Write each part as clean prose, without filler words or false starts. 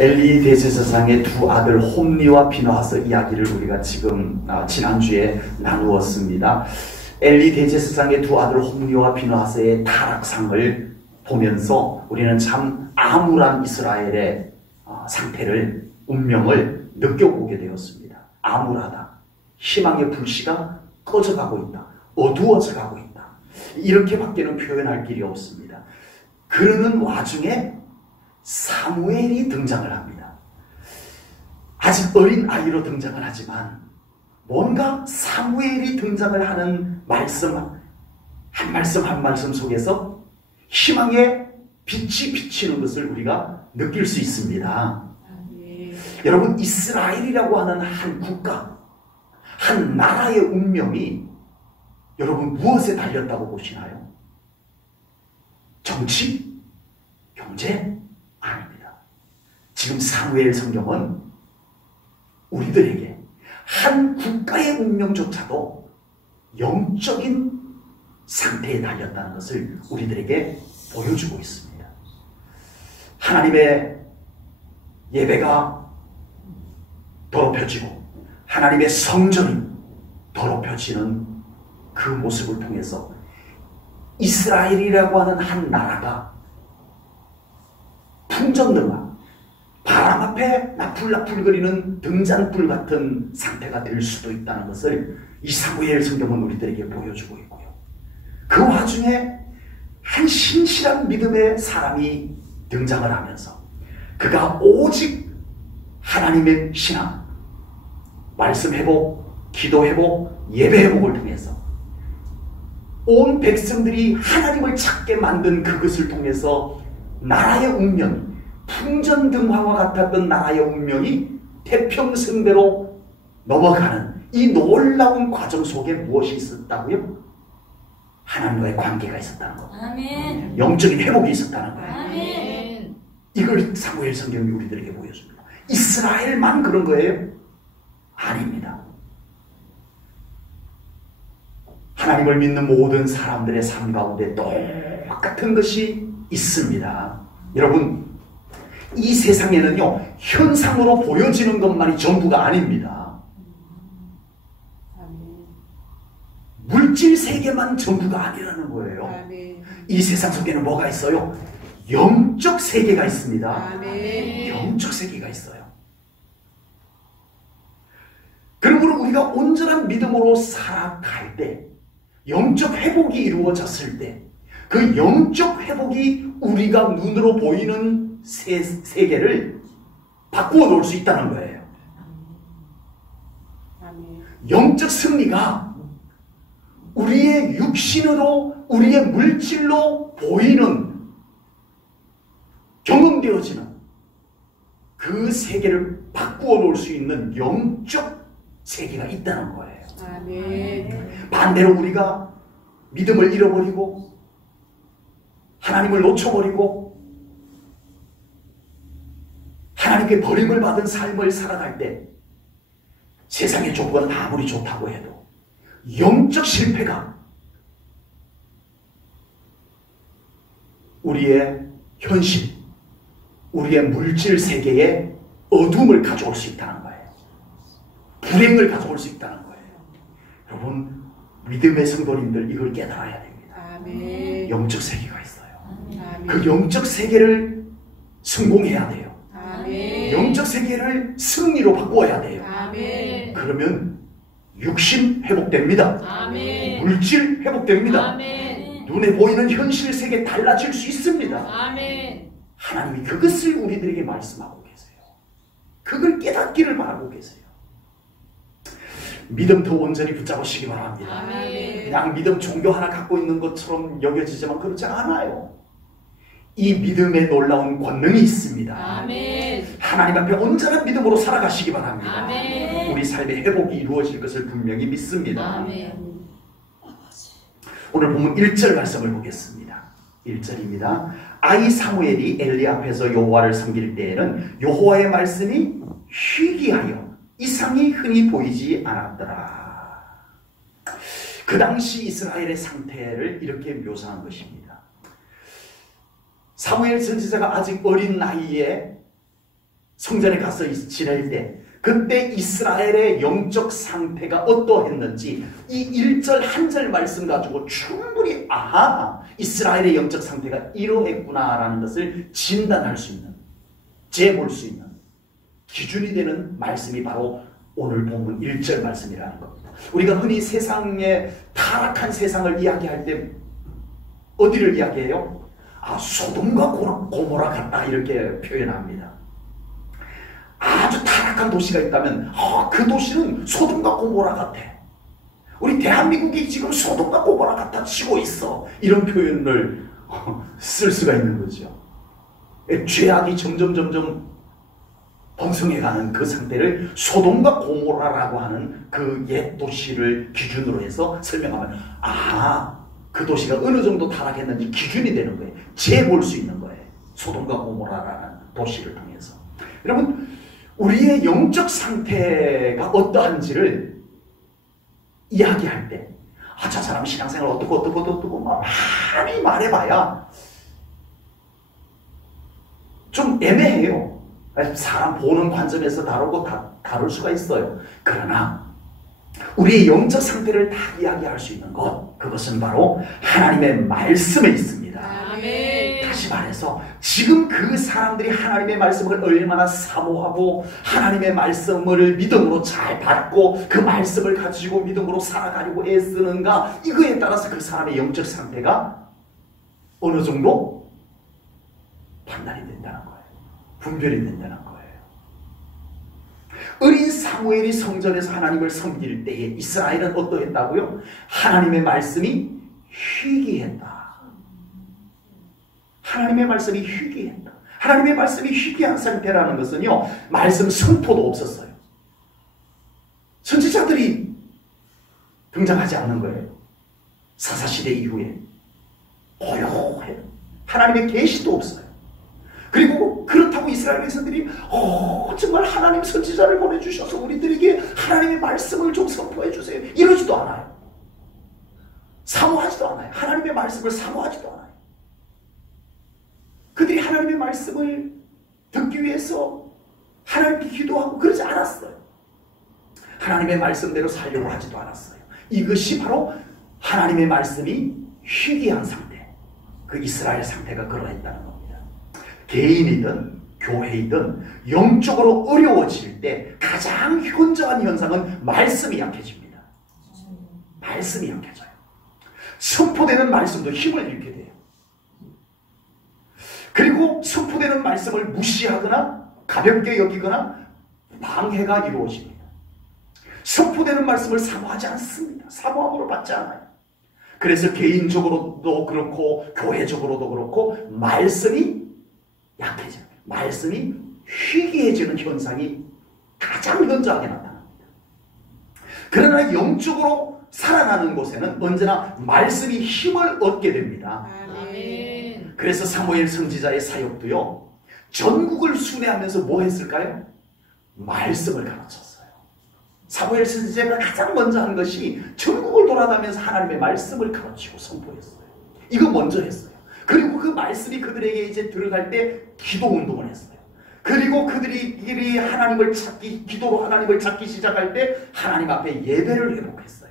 엘리 대제사장의 두 아들 홈리와 비느하스 이야기를 우리가 지금 지난주에 나누었습니다. 엘리 대제사장의 두 아들 홈리와 비느하스의 타락상을 보면서 우리는 참 암울한 이스라엘의 상태를, 운명을 느껴보게 되었습니다. 암울하다. 희망의 불씨가 꺼져가고 있다. 어두워져 가고 있다. 이렇게밖에는 표현할 길이 없습니다. 그러는 와중에 사무엘이 등장을 합니다. 아직 어린 아이로 등장을 하지만 뭔가 사무엘이 등장을 하는 말씀 한 말씀 한 말씀 속에서 희망의 빛이 비치는 것을 우리가 느낄 수 있습니다. 여러분, 이스라엘이라고 하는 한 국가, 한 나라의 운명이 여러분 무엇에 달렸다고 보시나요? 정치? 경제? 아닙니다. 지금 사무엘 성경은 우리들에게 한 국가의 운명조차도 영적인 상태에 달렸다는 것을 우리들에게 보여주고 있습니다. 하나님의 예배가 더럽혀지고 하나님의 성전이 더럽혀지는 그 모습을 통해서 이스라엘이라고 하는 한 나라가 풍전등화, 바람 앞에 나풀나풀거리는 등잔불 같은 상태가 될 수도 있다는 것을 이 사무엘 성경은 우리들에게 보여주고 있고요. 그 와중에 한 신실한 믿음의 사람이 등장을 하면서 그가 오직 하나님의 신앙, 말씀 회복, 기도 회복, 예배 회복을 통해서 온 백성들이 하나님을 찾게 만든 그것을 통해서 나라의 운명이, 풍전등화와 같았던 나라의 운명이 태평성대로 넘어가는 이 놀라운 과정 속에 무엇이 있었다고요? 하나님과의 관계가 있었다는 것. 아멘. 영적인 회복이 있었다는 거예요. 아멘. 이걸 사무엘 성경이 우리들에게 보여줍니다. 이스라엘만 그런 거예요? 아닙니다. 하나님을 믿는 모든 사람들의 삶 가운데 똑같은 것이 있습니다. 여러분, 이 세상에는요, 현상으로 보여지는 것만이 전부가 아닙니다. 물질 세계만 전부가 아니라는 거예요. 이 세상 속에는 뭐가 있어요? 영적 세계가 있습니다. 영적 세계가 있어요. 그러므로 우리가 온전한 믿음으로 살아갈 때, 영적 회복이 이루어졌을 때, 그 영적 회복이 우리가 눈으로 보이는 세계를 바꾸어 놓을 수 있다는 거예요. 영적 승리가 우리의 육신으로, 우리의 물질로 보이는, 경험되어지는 그 세계를 바꾸어 놓을 수 있는 영적 세계가 있다는 거예요. 반대로 우리가 믿음을 잃어버리고 하나님을 놓쳐버리고 하나님께 버림을 받은 삶을 살아갈 때 세상의 조건은 아무리 좋다고 해도 영적 실패가 우리의 현실, 우리의 물질 세계에 어둠을 가져올 수 있다는 거예요. 불행을 가져올 수 있다는 거예요. 여러분, 믿음의 성도님들 이걸 깨달아야 됩니다. 아멘. 영적 세계가 있어요. 아멘. 그 영적 세계를 성공해야 돼요. 아멘. 영적 세계를 승리로 바꿔야 돼요. 아멘. 그러면 육신 회복됩니다. 아멘. 물질 회복됩니다. 아멘. 눈에 보이는 현실 세계 달라질 수 있습니다. 아멘. 하나님이 그것을 우리들에게 말씀하고 계세요. 그걸 깨닫기를 바라고 계세요. 믿음 더 온전히 붙잡으시기 바랍니다. 아멘. 그냥 믿음 종교 하나 갖고 있는 것처럼 여겨지지만 그렇지 않아요. 이 믿음에 놀라운 권능이 있습니다. 아멘. 하나님 앞에 온전한 믿음으로 살아가시기 바랍니다. 아멘. 우리 삶의 회복이 이루어질 것을 분명히 믿습니다. 아멘. 오늘 보면 1절 말씀을 보겠습니다. 1절입니다. 아이 사무엘이 엘리 앞에서 여호와를 섬길 때에는 여호와의 말씀이 희귀하여 이상이 흔히 보이지 않았더라. 그 당시 이스라엘의 상태를 이렇게 묘사한 것입니다. 사무엘 선지자가 아직 어린 나이에 성전에 가서 지낼 때 그때 이스라엘의 영적 상태가 어떠했는지 이 1절 한 절 말씀 가지고 충분히 아하, 이스라엘의 영적 상태가 이러했구나라는 것을 진단할 수 있는, 재볼 수 있는 기준이 되는 말씀이 바로 오늘 본문 1절 말씀이라는 겁니다. 우리가 흔히 세상의 타락한 세상을 이야기할 때 어디를 이야기해요? 소돔과 고모라 같다 이렇게 표현합니다. 아주 타락한 도시가 있다면 그 도시는 소돔과 고모라 같아. 우리 대한민국이 지금 소돔과 고모라 같아 치고 있어. 이런 표현을 쓸 수가 있는 거죠. 죄악이 점점 번성해가는 그 상태를 소돔과 고모라라고 하는 그 옛 도시를 기준으로 해서 설명하면 그 도시가 어느 정도 타락했는지 기준이 되는 거예요. 재볼 수 있는 거예요. 소돔과 고모라라는 도시를 통해서. 여러분, 우리의 영적 상태가 어떠한지를 이야기할 때 저 사람 신앙생활 어떻고 많이 말해봐야 좀 애매해요. 사람 보는 관점에서 다루고 다룰 수가 있어요. 그러나 우리의 영적 상태를 다 이야기할 수 있는 것, 그것은 바로 하나님의 말씀에 있습니다. 아멘. 다시 말해서 지금 그 사람들이 하나님의 말씀을 얼마나 사모하고 하나님의 말씀을 믿음으로 잘 받고 그 말씀을 가지고 믿음으로 살아가려고 애쓰는가, 이거에 따라서 그 사람의 영적 상태가 어느 정도 판단이 된다는 거예요. 분별이 된다는 거예요. 어린 사무엘이 성전에서 하나님을 섬길 때에 이스라엘은 어떠했다고요? 하나님의 말씀이 희귀했다. 하나님의 말씀이 희귀했다. 하나님의 말씀이 희귀한 상태라는 것은요, 말씀 선포도 없었어요. 선지자들이 등장하지 않는 거예요. 사사시대 이후에 고요해요. 하나님의 계시도 없어요. 그리고 그렇다고 이스라엘 백성들이 정말 하나님 선지자를 보내주셔서 우리들에게 하나님의 말씀을 좀 선포해 주세요, 이러지도 않아요. 사모하지도 않아요. 하나님의 말씀을 사모하지도 않아요. 그들이 하나님의 말씀을 듣기 위해서 하나님께 기도하고 그러지 않았어요. 하나님의 말씀대로 살려고 하지도 않았어요. 이것이 바로 하나님의 말씀이 희귀한 상태, 그 이스라엘 상태가 그러했다는 겁니다. 개인이든 교회이든 영적으로 어려워질 때 가장 현저한 현상은 말씀이 약해집니다. 말씀이 약해져요. 선포되는 말씀도 힘을 잃게 돼요. 그리고 선포되는 말씀을 무시하거나 가볍게 여기거나 방해가 이루어집니다. 선포되는 말씀을 사모하지 않습니다. 사모함으로 받지 않아요. 그래서 개인적으로도 그렇고 교회적으로도 그렇고 말씀이 약해져요. 말씀이 희귀해지는 현상이 가장 현저하게 나타납니다. 그러나 영적으로 살아나는 곳에는 언제나 말씀이 힘을 얻게 됩니다. 아멘. 그래서 사무엘 선지자의 사역도요, 전국을 순회하면서 뭐 했을까요? 말씀을 가르쳤어요. 사무엘 선지자가 가장 먼저 한 것이 전국을 돌아다니면서 하나님의 말씀을 가르치고 선포했어요. 이거 먼저 했어요. 그리고 그 말씀이 그들에게 이제 들어갈 때 기도 운동을 했어요. 그리고 그들이 하나님을 찾기, 기도로 하나님을 찾기 시작할 때 하나님 앞에 예배를 회복했어요.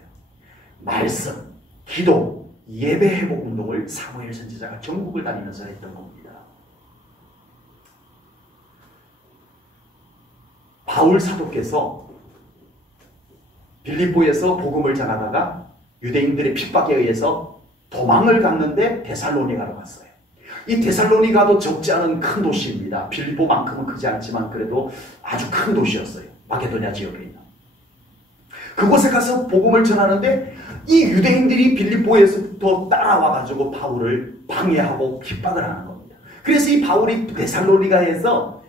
말씀, 기도, 예배 회복 운동을 사무엘 선지자가 전국을 다니면서 했던 겁니다. 바울 사도께서 빌립보에서 복음을 전하다가 유대인들의 핍박에 의해서 도망을 갔는데 데살로니가로 갔어요. 이 데살로니가도 적지 않은 큰 도시입니다. 빌립보만큼은 크지 않지만 그래도 아주 큰 도시였어요. 마게도냐 지역에 있는. 그곳에 가서 복음을 전하는데 이 유대인들이 빌립보에서부터 따라와가지고 바울을 방해하고 핍박을 하는 겁니다. 그래서 이 바울이 데살로니가에서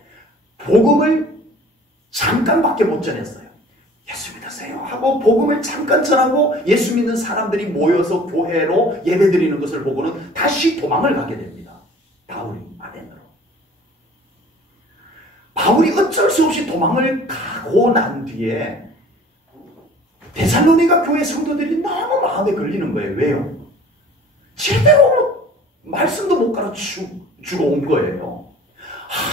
복음을 잠깐밖에 못 전했어요. 예수 믿으세요 하고 복음을 잠깐 전하고 예수 믿는 사람들이 모여서 교회로 예배드리는 것을 보고는 다시 도망을 가게 됩니다. 바울이 아덴으로. 바울이 어쩔 수 없이 도망을 가고 난 뒤에 데살로니가 교회 성도들이 너무 마음에 걸리는 거예요. 왜요? 제대로 말씀도 못 가르치고 온 거예요.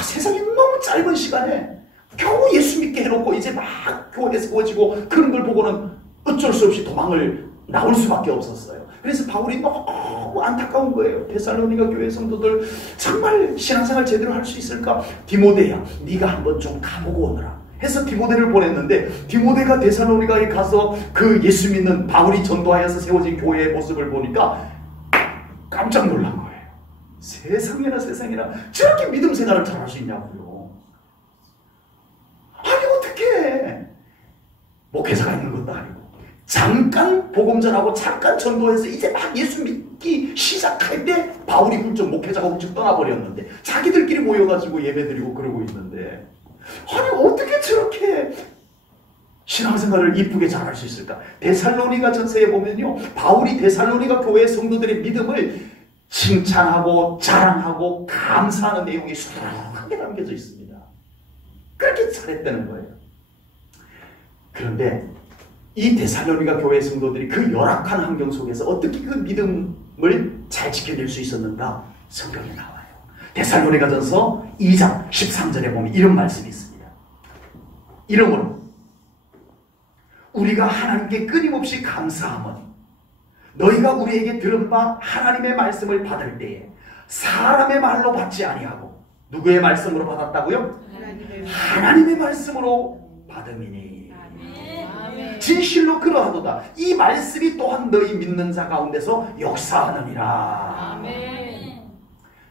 세상에 너무 짧은 시간에 겨우 예수 믿게 해놓고 이제 막 교회에 세워지고 그런 걸 보고는 어쩔 수 없이 도망을 나올 수밖에 없었어요. 그래서 바울이 너무 안타까운 거예요. 데살로니가 교회 성도들 정말 신앙생활 제대로 할 수 있을까? 디모데야, 네가 한번 좀 가보고 오너라 해서 디모데를 보냈는데, 디모데가 데살로니가에 가서 그 예수 믿는 바울이 전도하여서 세워진 교회의 모습을 보니까 깜짝 놀란 거예요. 세상에나 저렇게 믿음 생활을 잘할 수 있냐고요. 아니 어떻게 목회자가 있는 것도 아니고 잠깐 복음 전하고 잠깐 전도해서 이제 막 예수 믿기 시작할 때 바울이 훌쩍 목회자가 훌쩍 떠나버렸는데, 자기들끼리 모여가지고 예배드리고 그러고 있는데, 아니 어떻게 저렇게 신앙생활을 이쁘게 잘할 수 있을까? 데살로니가 전서에 보면요, 바울이 데살로니가 교회 성도들의 믿음을 칭찬하고 자랑하고 감사하는 내용이 수두룩하게 담겨져 있습니다. 그렇게 잘했다는 거예요. 그런데 이 데살로니가 교회 성도들이 그 열악한 환경 속에서 어떻게 그 믿음을 잘 지켜낼 수 있었는가? 성경에 나와요. 데살로니가전서 2장 13절에 보면 이런 말씀이 있습니다. 이러므로 우리가 하나님께 끊임없이 감사하머니 너희가 우리에게 들은 바 하나님의 말씀을 받을 때에 사람의 말로 받지 아니하고 누구의 말씀으로 받았다고요? 하나님의 말씀으로 받음이니. 진실로 그러하도다. 이 말씀이 또한 너희 믿는 자 가운데서 역사하느니라.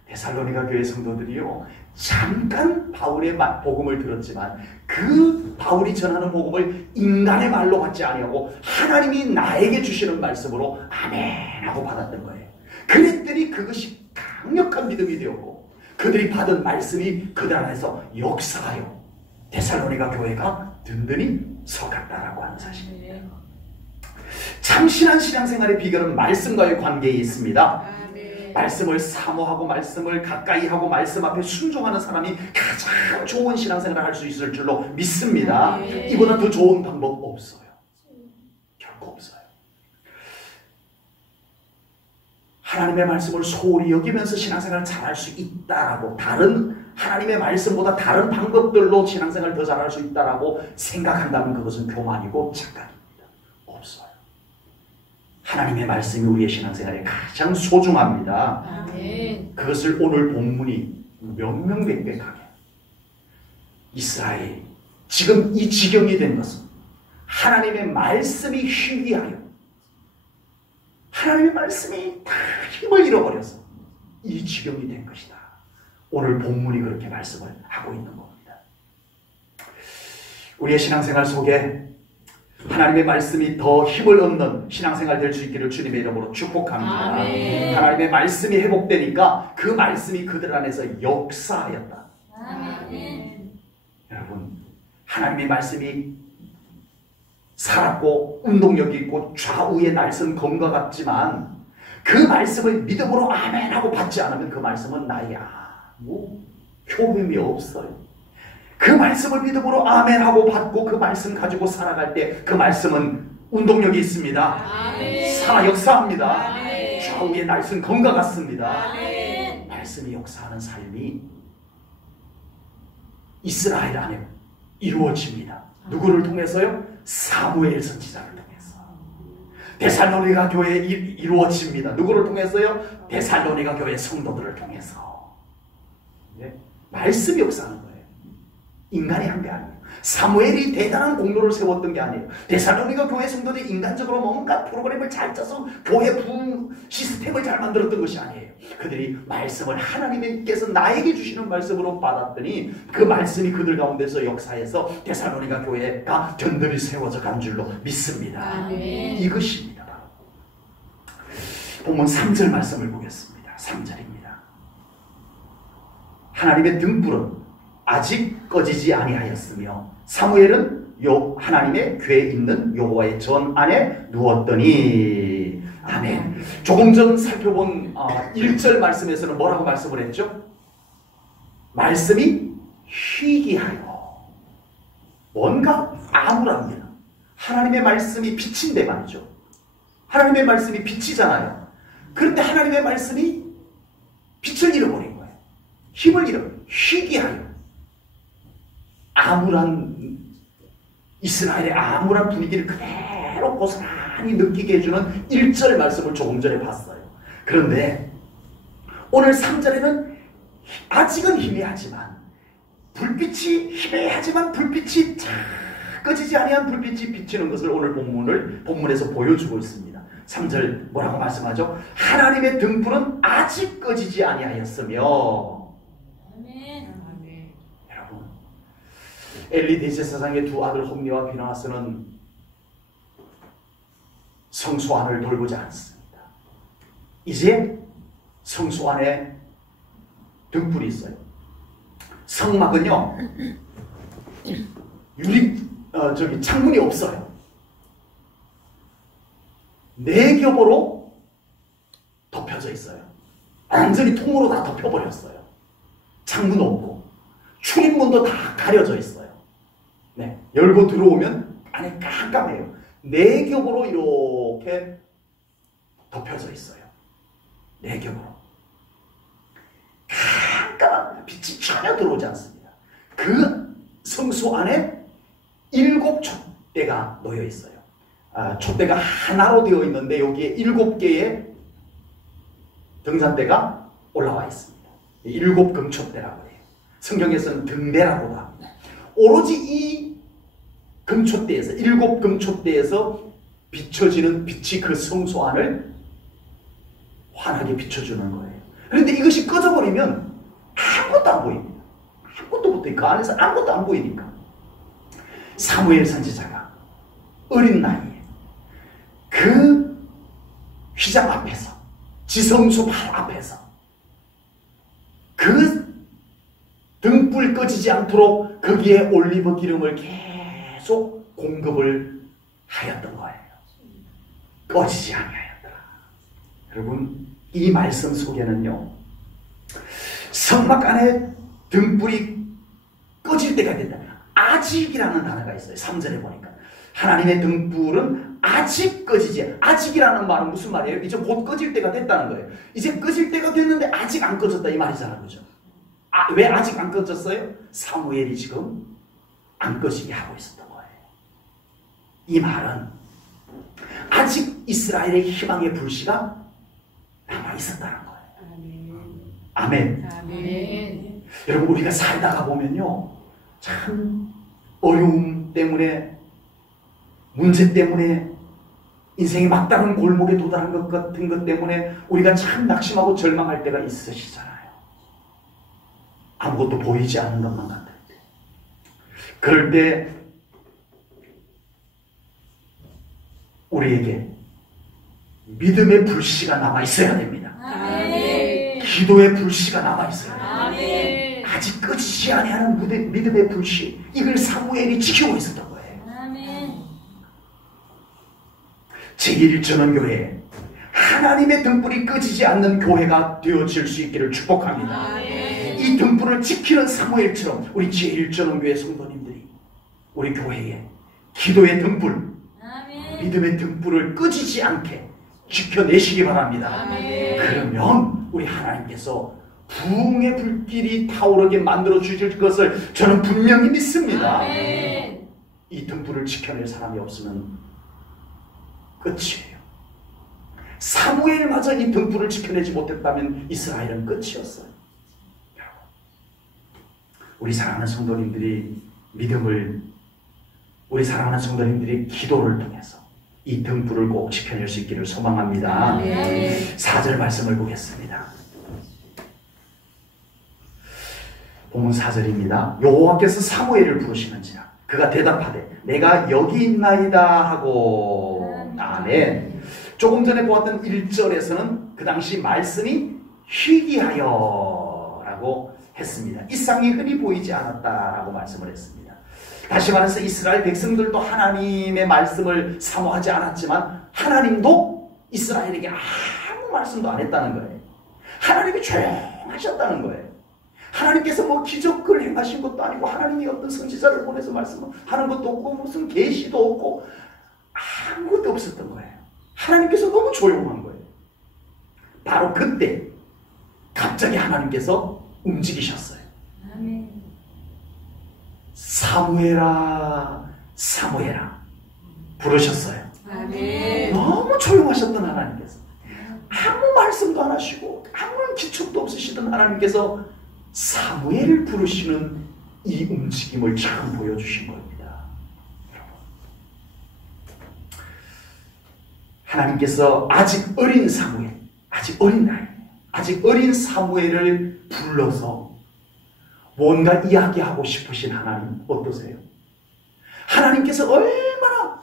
데살로니가 교회 성도들이요, 잠깐 바울의 복음을 들었지만 그 바울이 전하는 복음을 인간의 말로 받지 아니하고 하나님이 나에게 주시는 말씀으로 아멘 하고 받았던 거예요. 그랬더니 그것이 강력한 믿음이 되었고 그들이 받은 말씀이 그들 안에서 역사하여 데살로니가 교회가 든든히 서갔다라고 하는 사실입니다. 참신한 신앙생활의 비결은 말씀과의 관계에 있습니다. 말씀을 사모하고 말씀을 가까이 하고 말씀 앞에 순종하는 사람이 가장 좋은 신앙생활을 할 수 있을 줄로 믿습니다. 이보다 더 좋은 방법 없어요. 결코 없어요. 하나님의 말씀을 소홀히 여기면서 신앙생활을 잘할 수 있다라고, 다른 하나님의 말씀보다 다른 방법들로 신앙생활을 더 잘할 수 있다라고 생각한다면 그것은 교만이고 착각입니다. 없어요. 하나님의 말씀이 우리의 신앙생활에 가장 소중합니다. 아멘. 그것을 오늘 본문이 명명백백하게, 이스라엘 지금 이 지경이 된 것은 하나님의 말씀이 희귀하여 하나님의 말씀이 다 힘을 잃어버려서 이 지경이 된 것이다. 오늘 본문이 그렇게 말씀을 하고 있는 겁니다. 우리의 신앙생활 속에 하나님의 말씀이 더 힘을 얻는 신앙생활 될 수 있기를 주님의 이름으로 축복합니다. 아멘. 하나님의 말씀이 회복되니까 그 말씀이 그들 안에서 역사하였다. 아멘. 여러분, 하나님의 말씀이 살았고 운동력이 있고 좌우의 날선 검과 같지만 그 말씀을 믿음으로 아멘 하고 받지 않으면 그 말씀은 나에게 아무 효험이 없어요. 그 말씀을 믿음으로 아멘 하고 받고 그 말씀 가지고 살아갈 때 그 말씀은 운동력이 있습니다. 아멘. 살아 역사합니다. 아멘. 좌우의 날선 검과 같습니다. 아멘. 말씀이 역사하는 삶이 이스라엘 안에 이루어집니다. 누구를 통해서요? 사무엘 선지자를 통해서. 데살로니가 교회에 이루어집니다. 누구를 통해서요? 데살로니가 교회 성도들을 통해서. 네? 말씀이 역사하는 거예요. 인간이 한 게 아니에요. 사무엘이 대단한 공로를 세웠던 게 아니에요. 데살로니가 교회 성도들이 인간적으로 뭔가 프로그램을 잘 짜서 교회 부흥 시스템을 잘 만들었던 것이 아니에요. 그들이 말씀을 하나님께서 나에게 주시는 말씀으로 받았더니 그 말씀이 그들 가운데서 역사해서 데살로니가 교회가 든든히 세워져 간 줄로 믿습니다. 아멘. 이것입니다. 본문 3절 말씀을 보겠습니다. 3절입니다. 하나님의 등불은 아직 꺼지지 아니하였으며 사무엘은 하나님의 궤에 있는 여호와의 전 안에 누웠더니. 아멘. 조금 전 살펴본 1절 말씀에서는 뭐라고 말씀을 했죠? 말씀이 희귀하여, 뭔가 암울합니다. 하나님의 말씀이 빛인데 말이죠. 하나님의 말씀이 빛이잖아요. 그런데 하나님의 말씀이 빛을 잃어버린 거예요. 힘을 잃어버린, 희귀하여. 암울한 이스라엘의 암울한 분위기를 그대로 고스란히 느끼게 해주는 1절 말씀을 조금 전에 봤어요. 그런데 오늘 3절에는 아직은 희미하지만 불빛이 꺼지지 아니한 불빛이 비치는 것을 오늘 본문에서 보여주고 있습니다. 3절 뭐라고 말씀하죠? 하나님의 등불은 아직 꺼지지 아니하였으며. 아멘. 여러분, 엘리 대제사장의 두 아들 홈리와 비나하스는 성소 안을 돌보지 않습니다. 이제 성소 안에 등불이 있어요. 성막은요, 창문이 없어요. 4겹으로 덮여져 있어요. 완전히 통으로 다 덮여버렸어요. 창문 없고 출입문도 다 가려져 있어요. 네, 열고 들어오면 안에 깜깜해요. 4겹으로 이렇게 덮여져 있어요. 4겹으로. 깜깜한 빛이 전혀 들어오지 않습니다. 그 성소 안에 7 촛대가 놓여 있어요. 촛대가 하나로 되어 있는데 여기에 7개의 등잔대가 올라와 있습니다. 7 금촛대라고 해요. 성경에서는 등대라고도 합니다. 오로지 이 금촛대에서 7 금촛대에서 비춰지는 빛이 그 성소 안을 환하게 비춰주는 거예요. 그런데 이것이 꺼져버리면 아무것도 안 보입니다. 아무것도 못 보이니까, 그 안에서 아무것도 안 보이니까 사무엘 선지자가 어린 나이에 그 휘장 앞에서, 지성소 바로 앞에서 그 등불 꺼지지 않도록 거기에 올리브 기름을 계속 공급을 하였던 거예요. 꺼지지 아니하였더라. 여러분, 이 말씀 속에는요, 성막 안에 등불이 꺼질 때가 된다. 아직이라는 단어가 있어요. 3절에 보니까 하나님의 등불은 아직 꺼지지. 아직이라는 말은 무슨 말이에요? 이제 곧 꺼질 때가 됐다는 거예요. 이제 꺼질 때가 됐는데 아직 안 꺼졌다 이 말이잖아요. 그죠? 왜 아직 안 꺼졌어요? 사무엘이 지금 안 꺼지게 하고 있었던 거예요. 이 말은 아직 이스라엘의 희망의 불씨가 남아 있었다는 거예요. 아멘. 아멘. 여러분, 우리가 살다가 보면요, 참 어려움 때문에, 문제 때문에, 인생이 막다른 골목에 도달한 것 같은 것 때문에 우리가 참 낙심하고 절망할 때가 있으시잖아요. 아무것도 보이지 않는 것만 같을 때. 그럴 때 우리에게 믿음의 불씨가 남아 있어야 됩니다. 아멘. 기도의 불씨가 남아 있어야 됩니다. 아멘. 아직 꺼지지 아니하는 믿음의 불씨, 이걸 사무엘이 지키고 있었던 거예요. 아멘. 제1전원교회, 하나님의 등불이 꺼지지 않는 교회가 되어질 수 있기를 축복합니다. 아멘. 이 등불을 지키는 사무엘처럼 우리 제1전원교회 성도님들이 우리 교회에 기도의 등불, 아멘. 믿음의 등불을 꺼지지 않게 지켜내시기 바랍니다. 아멘. 그러면 우리 하나님께서 부흥의 불길이 타오르게 만들어 주실 것을 저는 분명히 믿습니다. 아멘. 이 등불을 지켜낼 사람이 없으면 끝이에요. 사무엘마저 이 등불을 지켜내지 못했다면 이스라엘은 끝이었어요. 우리 사랑하는 성도님들이 믿음을, 우리 사랑하는 성도님들이 기도를 통해서 이 등불을 꼭 지켜낼 수 있기를 소망합니다. 네. 4절 말씀을 보겠습니다. 본문 4절입니다. 여호와께서 사무엘을 부르시는지라 그가 대답하되 내가 여기 있나이다 하고. 아멘. 조금 전에 보았던 1절에서는 그 당시 말씀이 희귀하여 라고 했습니다. 이상이 흔히 보이지 않았다라고 말씀을 했습니다. 다시 말해서 이스라엘 백성들도 하나님의 말씀을 사모하지 않았지만 하나님도 이스라엘에게 아무 말씀도 안 했다는 거예요. 하나님이 조용하셨다는 거예요. 하나님께서 뭐 기적을 행하신 것도 아니고 하나님이 어떤 선지자를 보내서 말씀하는 것도 없고 무슨 계시도 없고 아무것도 없었던 거예요. 하나님께서 너무 조용한 거예요. 바로 그때 갑자기 하나님께서 움직이셨어요. 아멘. 사무엘아 사무엘아 부르셨어요. 아멘. 너무 조용하셨던 하나님께서, 아무 말씀도 안 하시고 아무런 기척도 없으시던 하나님께서 사무엘을 부르시는 이 움직임을 처음 보여주신 겁니다. 하나님께서 아직 어린 사무엘, 아직 어린 나이, 아직 어린 사무엘을 불러서 뭔가 이야기하고 싶으신 하나님 어떠세요? 하나님께서 얼마나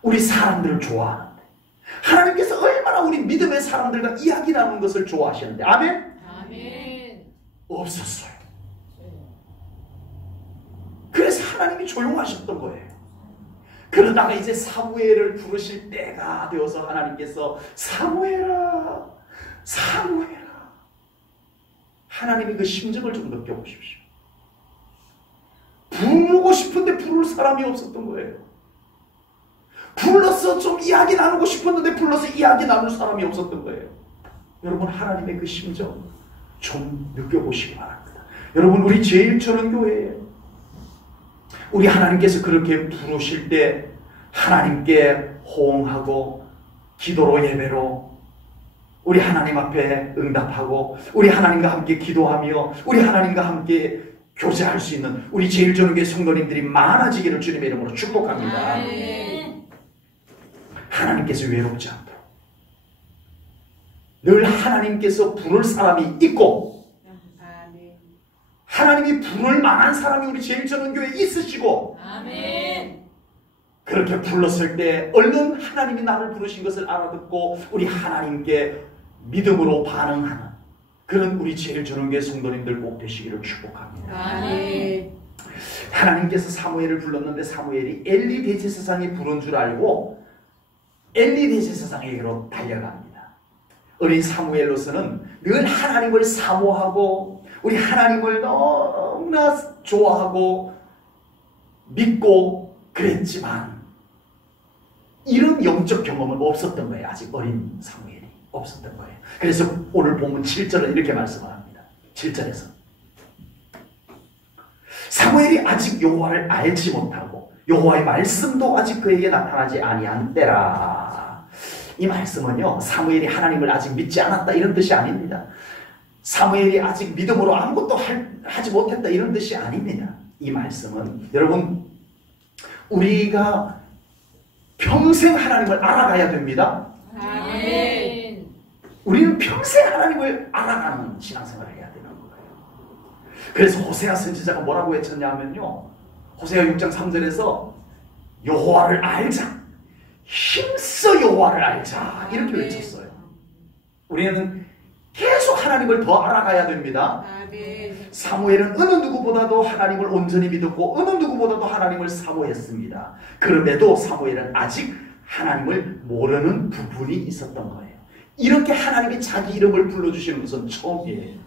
우리 사람들을 좋아하는데, 하나님께서 얼마나 우리 믿음의 사람들과 이야기 나누는 것을 좋아하시는데, 아멘? 아멘. 없었어요. 그래서 하나님이 조용하셨던 거예요. 그러다가 이제 사무엘을 부르실 때가 되어서 하나님께서 사무엘아 사무엘아, 하나님이 그 심정을 좀 느껴보십시오. 부르고 싶은데 부를 사람이 없었던 거예요. 불러서 좀 이야기 나누고 싶었는데 불러서 이야기 나눌 사람이 없었던 거예요. 여러분, 하나님의 그 심정 좀 느껴보시기 바랍니다. 여러분, 우리 제1천원교회에 우리 하나님께서 그렇게 부르실 때 하나님께 호응하고 기도로 예배로 우리 하나님 앞에 응답하고 우리 하나님과 함께 기도하며 우리 하나님과 함께 교제할 수 있는 우리 제1전교회 성도님들이 많아지기를 주님의 이름으로 축복합니다. 아멘. 하나님께서 외롭지 않도록 늘 하나님께서 부를 사람이 있고 하나님이 부를 만한 사람이 우리 제1전교회에 있으시고 아멘. 그렇게 불렀을 때 얼른 하나님이 나를 부르신 것을 알아듣고 우리 하나님께 믿음으로 반응하는 그런 우리 제1전교회 성도님들 꼭 되시기를 축복합니다. 아멘. 하나님께서 사무엘을 불렀는데 사무엘이 엘리 대제사장이 부른 줄 알고 엘리 대제사장에게로 달려갑니다. 어린 사무엘로서는 늘 하나님을 사모하고 우리 하나님을 너무나 좋아하고 믿고 그랬지만 이런 영적 경험은 없었던 거예요. 아직 어린 사무엘이 없었던 거예요. 그래서 오늘 본문 7절은 이렇게 말씀을 합니다. 7절에서 사무엘이 아직 여호와를 알지 못하고 여호와의 말씀도 아직 그에게 나타나지 아니한 때라. 이 말씀은요, 사무엘이 하나님을 아직 믿지 않았다 이런 뜻이 아닙니다. 사무엘이 아직 믿음으로 아무것도 하지 못했다 이런 뜻이 아닙니다. 이 말씀은 여러분, 우리가 평생 하나님을 알아가야 됩니다. 아멘. 우리는 평생 하나님을 알아가는 신앙생활을 해야 되는 거예요. 그래서 호세아 선지자가 뭐라고 외쳤냐면요, 호세아 6장 3절에서 여호와를 알자, 힘써 여호와를 알자 이렇게 외쳤어요. 우리는 계속 하나님을 더 알아가야 됩니다. 아멘. 사무엘은 어느 누구보다도 하나님을 온전히 믿었고 어느 누구보다도 하나님을 사모했습니다. 그럼에도 사무엘은 아직 하나님을 모르는 부분이 있었던 거예요. 이렇게 하나님이 자기 이름을 불러주시는 것은 처음이에요.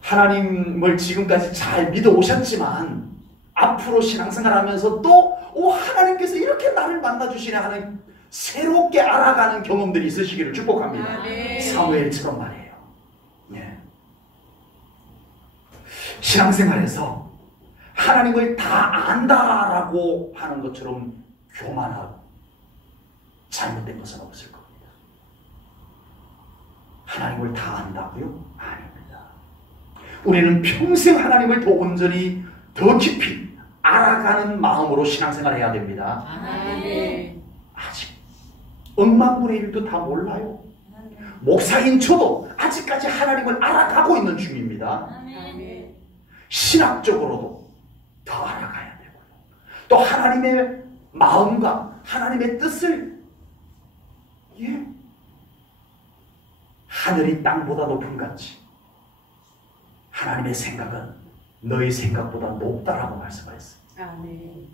하나님을 지금까지 잘 믿어오셨지만 앞으로 신앙생활하면서 또 하나님께서 이렇게 나를 만나주시네 하는 새롭게 알아가는 경험들이 있으시기를 축복합니다. 아멘. 사무엘처럼 말이에요. 예. 신앙생활에서 하나님을 다 안다라고 하는 것처럼 교만하고 잘못된 것은 없을 겁니다. 하나님을 다 안다고요? 아닙니다. 우리는 평생 하나님을 더 온전히 더 깊이 알아가는 마음으로 신앙생활을 해야 됩니다. 아멘. 아직 억만분의 1도 다 몰라요. 목사인 저도 아직까지 하나님을 알아가고 있는 중입니다. 아멘. 신학적으로도 더 알아가야 되고요. 또 하나님의 마음과 하나님의 뜻을 하늘이 땅보다 높은 같이 하나님의 생각은 너희 생각보다 높다라고 말씀하셨습니다. 아멘.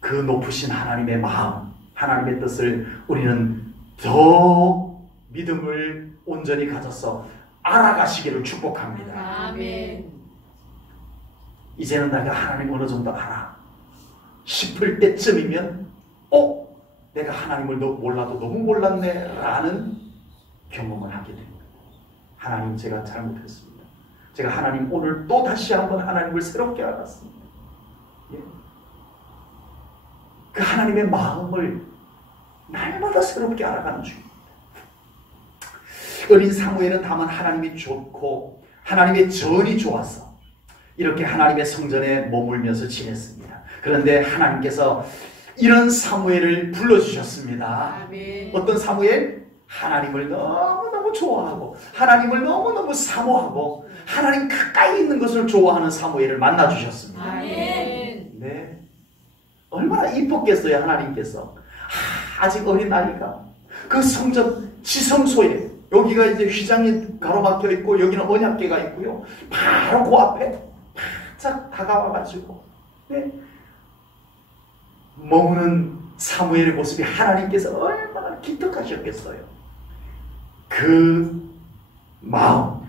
그 높으신 하나님의 마음, 하나님의 뜻을 우리는 더 믿음을 온전히 가져서 알아가시기를 축복합니다. 아멘. 이제는 내가 하나님 어느 정도 알아 싶을 때쯤이면 내가 하나님을 몰라도 너무 몰랐네 라는 경험을 하게 됩니다. 하나님, 제가 잘못했습니다. 제가 하나님 오늘 또 다시 한번 하나님을 새롭게 알았습니다. 예. 그 하나님의 마음을 날마다 새롭게 알아가는 중입니다. 어린 사무엘은 다만 하나님이 좋고 하나님의 전이 좋아서 이렇게 하나님의 성전에 머물면서 지냈습니다. 그런데 하나님께서 이런 사무엘을 불러주셨습니다. 아멘. 어떤 사무엘? 하나님을 너무너무 좋아하고 하나님을 너무너무 사모하고 하나님 가까이 있는 것을 좋아하는 사무엘을 만나주셨습니다. 아멘. 네, 얼마나 이뻤겠어요. 하나님께서 아직 어린 아이가 그 성전 지성소에, 여기가 이제 휘장이 가로막혀 있고 여기는 언약궤가 있고요, 바로 그 앞에 바짝 다가와가지고 네, 머무는 사무엘의 모습이 하나님께서 얼마나 기특하셨겠어요. 그 마음,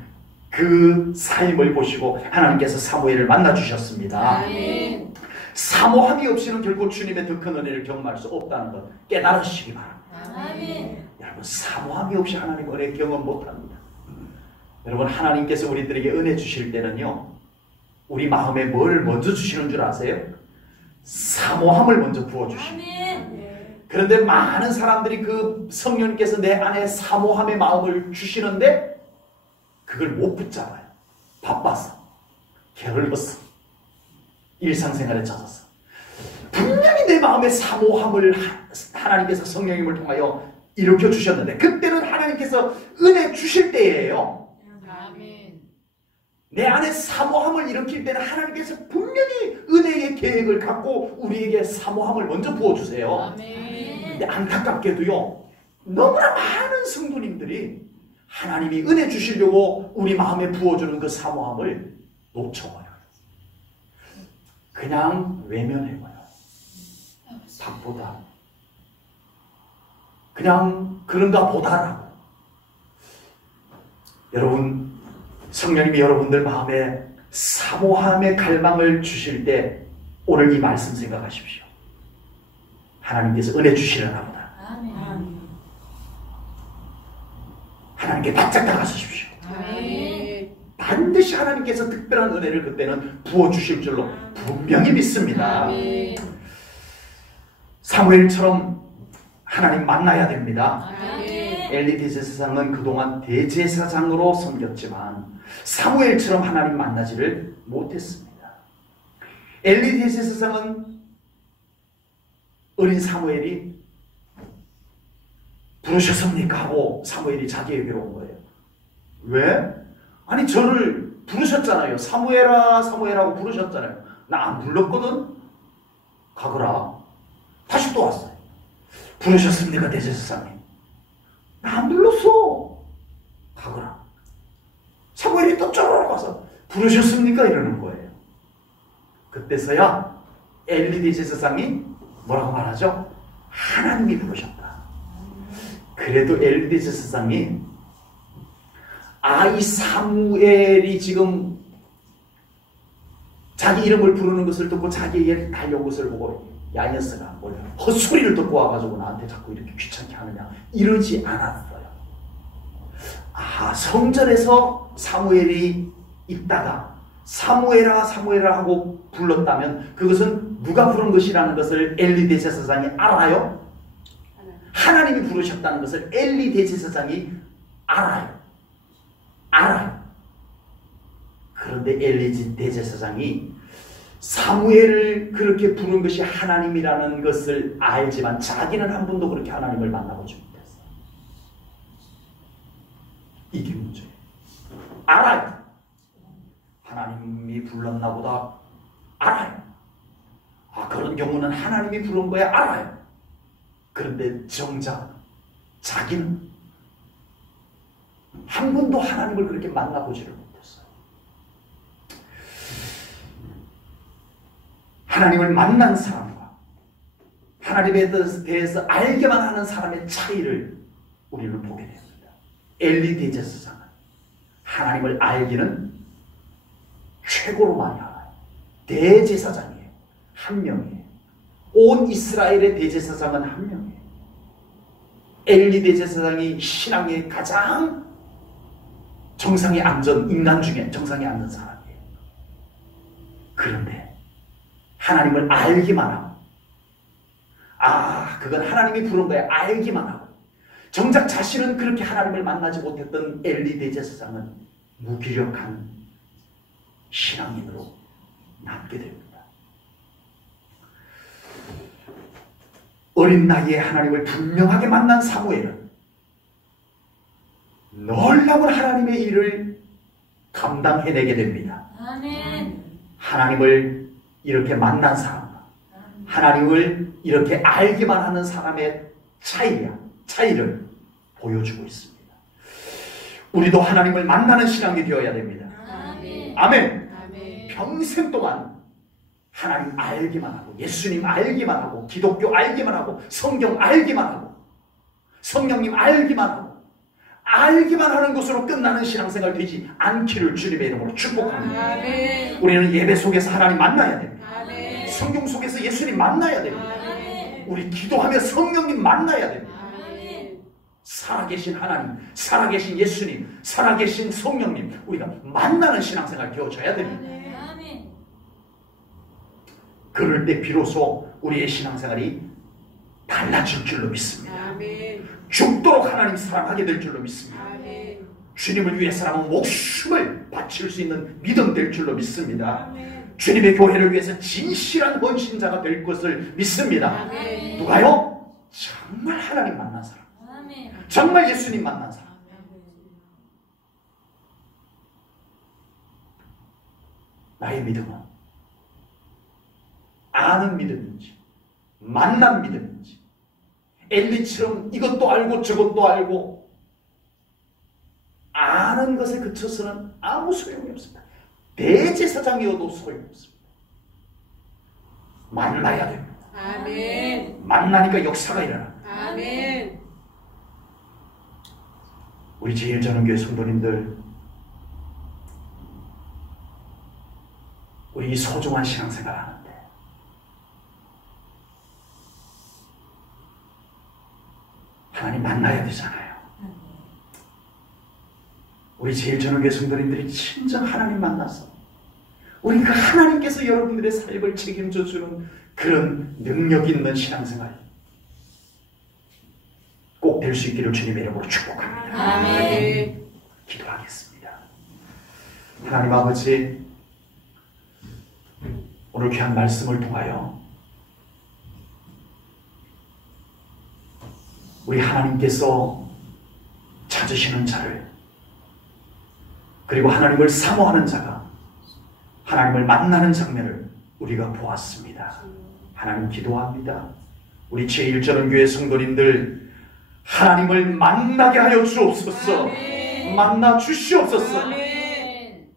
그 삶을 보시고 하나님께서 사무엘을 만나주셨습니다. 아멘. 사모함이 없이는 결국 주님의 더 큰 은혜를 경험할 수 없다는 것 깨달으시기 바랍니다. 아멘. 여러분, 사모함이 없이 하나님 은혜 경험 못합니다. 여러분, 하나님께서 우리들에게 은혜 주실 때는요, 우리 마음에 뭘 먼저 주시는 줄 아세요? 사모함을 먼저 부어주십니다. 그런데 많은 사람들이 그 성령님께서 내 안에 사모함의 마음을 주시는데 그걸 못 붙잡아요. 바빠서, 게을러서, 일상생활에 젖어서. 분명히 내 마음에 사모함을 하나님께서 성령님을 통하여 일으켜 주셨는데 그때는 하나님께서 은혜 주실 때예요. 아멘. 내 안에 사모함을 일으킬 때는 하나님께서 분명히 은혜의 계획을 갖고 우리에게 사모함을 먼저 부어주세요. 아멘. 근데 안타깝게도요, 너무나 많은 성도님들이 하나님이 은혜 주시려고 우리 마음에 부어주는 그 사모함을 놓쳐버려요. 그냥 외면해버려요. 바보다, 그냥 그런가 보다라고. 여러분, 성령님이 여러분들 마음에 사모함의 갈망을 주실 때 오늘 이 말씀 생각하십시오. 하나님께서 은혜 주시려나 보다. 아멘. 하나님께 바짝 다가서십시오. 아멘. 반드시 하나님께서 특별한 은혜를 그때는 부어주실 줄로 분명히 믿습니다. 아멘. 사무엘처럼 하나님 만나야 됩니다. 아멘. 엘리 대제사장은 그동안 대제사장으로 섬겼지만 사무엘처럼 하나님 만나지를 못했습니다. 엘리 대제사장은 어린 사무엘이 부르셨습니까? 하고 사무엘이 자기에게로 온 거예요. 왜? 아니, 저를 부르셨잖아요. 사무엘아 사무엘하고 부르셨잖아요. 나 안 불렀거든? 가거라. 다시 또 왔어요. 부르셨습니까, 대제사장님? 나 안 불렀어. 가거라. 사무엘이 또 쪼르륵 와서 부르셨습니까? 이러는 거예요. 그때서야 엘리 대제사장이 뭐라고 말하죠? 하나님이 부르셨다. 그래도 엘리 대제사장이 이 사무엘이 지금 자기 이름을 부르는 것을 듣고 자기에게 달려온 것을 보고, 야, 이 녀석아, 뭘 헛소리를 듣고 와가지고 나한테 자꾸 이렇게 귀찮게 하느냐, 이러지 않았어요. 성전에서 사무엘이 있다가 사무엘아 사무엘아 하고 불렀다면 그것은 누가 부른 것이라는 것을 엘리 대제사장이 알아요? 하나님이 부르셨다는 것을 엘리 대제사장이 알아요. 그런데 엘리 대제사장이 사무엘을 그렇게 부른 것이 하나님이라는 것을 알지만 자기는 한 번도 그렇게 하나님을 만나보지 못했어요. 이게 문제예요. 알아요. 하나님이 불렀나 보다. 알아요. 그런 경우는 하나님이 부른 거야. 알아요. 그런데 정작 자기는 한 번도 하나님을 그렇게 만나보지를 못했어요. 하나님을 만난 사람과 하나님에 대해서 알게만 하는 사람의 차이를 우리는 보게 됩니다. 엘리 대제사장은 하나님을 알기는 최고로 많이 알아요. 대제사장이에요. 한 명이에요. 온 이스라엘의 대제사장은 한 명이에요. 엘리 대제사장이 신앙의 가장 정상에 앉은 인간 중에 정상에 앉은 사람이에요. 그런데 하나님을 알기만 하고, 그건 하나님이 부른 거야 알기만 하고, 정작 자신은 그렇게 하나님을 만나지 못했던 엘리 대제사장은 무기력한 신앙인으로 남게 됩니다. 어린 나이에 하나님을 분명하게 만난 사무엘은 놀라운 하나님의 일을 감당해내게 됩니다. 아멘. 하나님을 이렇게 만난 사람과 하나님을 이렇게 알기만 하는 사람의 차이를 보여주고 있습니다. 우리도 하나님을 만나는 신앙이 되어야 됩니다. 아멘. 아멘. 아멘. 평생 동안 하나님 알기만 하고, 예수님 알기만 하고, 기독교 알기만 하고, 성경 알기만 하고, 성령님 알기만 하고, 알기만 하는 것으로 끝나는 신앙생활 되지 않기를 주님의 이름으로 축복합니다. 아멘. 우리는 예배 속에서 하나님 만나야 됩니다. 아멘. 성경 속에서 예수님 만나야 됩니다. 아멘. 우리 기도하며 성령님 만나야 됩니다. 아멘. 살아계신 하나님, 살아계신 예수님, 살아계신 성령님, 우리가 만나는 신앙생활 되어줘야 됩니다. 아멘. 그럴 때 비로소 우리의 신앙생활이 달라질 줄로 믿습니다. 아멘. 죽도록 하나님 사랑하게 될 줄로 믿습니다. 아멘. 주님을 위해서라면 목숨을 바칠 수 있는 믿음 될 줄로 믿습니다. 아멘. 주님의 교회를 위해서 진실한 헌신자가 될 것을 믿습니다. 아멘. 누가요? 정말 하나님 만난 사람, 아멘. 정말 예수님 만난 사람. 나의 믿음은 아는 믿음인지 만난 믿음인지, 엘리처럼 이것도 알고 저것도 알고 아는 것에 그쳐서는 아무 소용이 없습니다. 대제사장이어도 소용이 없습니다. 만나야 됩니다. 아멘. 만나니까 역사가 일어납니다. 아멘. 우리 제1전원교회 성도님들, 우리 이 소중한 신앙생활 하는데 하나님 만나야 되잖아요. 우리 제1전원교회 성도님들이 진정 하나님 만나서 우리 그 하나님께서 여러분들의 삶을 책임져 주는 그런 능력 있는 신앙생활 꼭 될 수 있기를 주님의 이름으로 축복합니다. 아멘. 기도하겠습니다. 하나님 아버지, 오늘 귀한 말씀을 통하여 우리 하나님께서 찾으시는 자를, 그리고 하나님을 사모하는 자가 하나님을 만나는 장면을 우리가 보았습니다. 하나님 기도합니다. 우리 제1전원교회 성도님들 하나님을 만나게 하여 주옵소서. 아멘. 만나 주시옵소서. 아멘.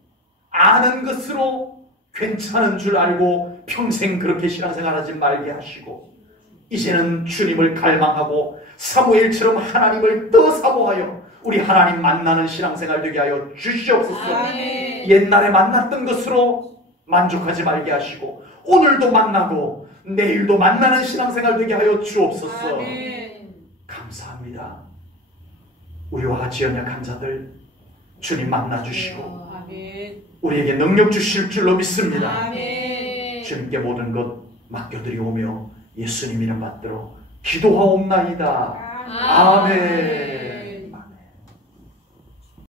아는 것으로 괜찮은 줄 알고 평생 그렇게 신앙생활하지 말게 하시고, 이제는 주님을 갈망하고 사무엘처럼 하나님을 더 사모하여 우리 하나님 만나는 신앙생활 되게 하여 주시옵소서. 아멘. 옛날에 만났던 것으로 만족하지 말게 하시고 오늘도 만나고 내일도 만나는 신앙생활 되게 하여 주옵소서. 아멘. 감사합니다. 우리와 같이 연약한 자들 주님 만나주시고 아멘. 우리에게 능력 주실 줄로 믿습니다. 아멘. 주님께 모든 것 맡겨드리오며 예수님 이름 받들어 기도하옵나이다. 아멘.